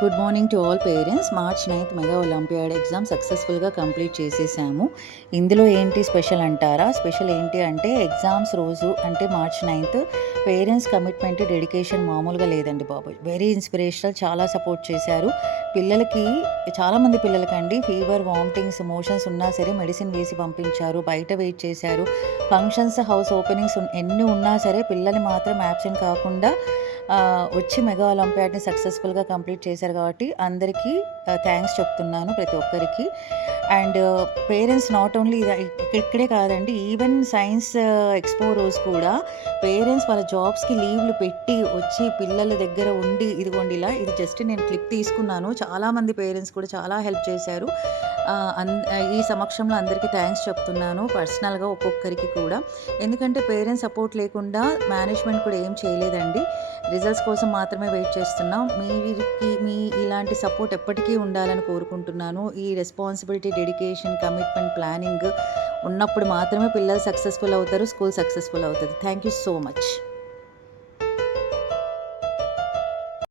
Good morning to all parents. March 9th mega olympiad exam సక్సెస్ఫుల్గా complete చేసేసాము. ఇందులో ఏంటి స్పెషల్ అంటారా? స్పెషల్ ఏంటి అంటే ఎగ్జామ్స్ రోజు అంటే March 9th parents commitment, dedication మామూలుగా లేదండి బాబు. Very inspirational. చాలా సపోర్ట్ చేశారు. పిల్లలకి చాలామంది పిల్లలకండి ఫీవర్, వామిటింగ్స్, మోషన్స్ ఉన్నా సరే మెడిసిన్ వేసి పంపించారు. బయట వెయిట్ చేశారు. ఫంక్షన్స్, హౌస్ ఓపెనింగ్స్ ఎన్ని ఉన్నా సరే పిల్లలు మాత్రం యాబ్సెంట్ కాకుండా వచ్చి మెగా ఒలింపియాడ్ని సక్సెస్ఫుల్గా కంప్లీట్ చేశారు కాబట్టి అందరికీ థ్యాంక్స్ చెప్తున్నాను ప్రతి ఒక్కరికి. అండ్ పేరెంట్స్ నాట్ ఓన్లీ ఇక్కడే కాదండి, ఈవెన్ సైన్స్ ఎక్స్పో రోజు కూడా పేరెంట్స్ వాళ్ళ జాబ్స్కి లీవ్లు పెట్టి వచ్చి పిల్లల దగ్గర ఉండి, ఇదిగోండి ఇలా ఇది జస్ట్ నేను క్లిప్ తీసుకున్నాను. చాలామంది పేరెంట్స్ కూడా చాలా హెల్ప్ చేశారు. ఈ సమక్షంలో అందరికీ థ్యాంక్స్ చెప్తున్నాను పర్సనల్గా ఒక్కొక్కరికి కూడా. ఎందుకంటే పేరెంట్స్ సపోర్ట్ లేకుండా మేనేజ్మెంట్ కూడా ఏం చేయలేదండి. రిజల్ట్స్ కోసం మాత్రమే వెయిట్ చేస్తున్నాం. మీ ఇలాంటి సపోర్ట్ ఎప్పటికీ ఉండాలని కోరుకుంటున్నాను. ఈ రెస్పాన్సిబిలిటీ, డెడికేషన్, కమిట్మెంట్, ప్లానింగ్ ఉన్నప్పుడు మాత్రమే పిల్లలు సక్సెస్ఫుల్ అవుతారు, స్కూల్ సక్సెస్ఫుల్ అవుతుంది. Thank you so much.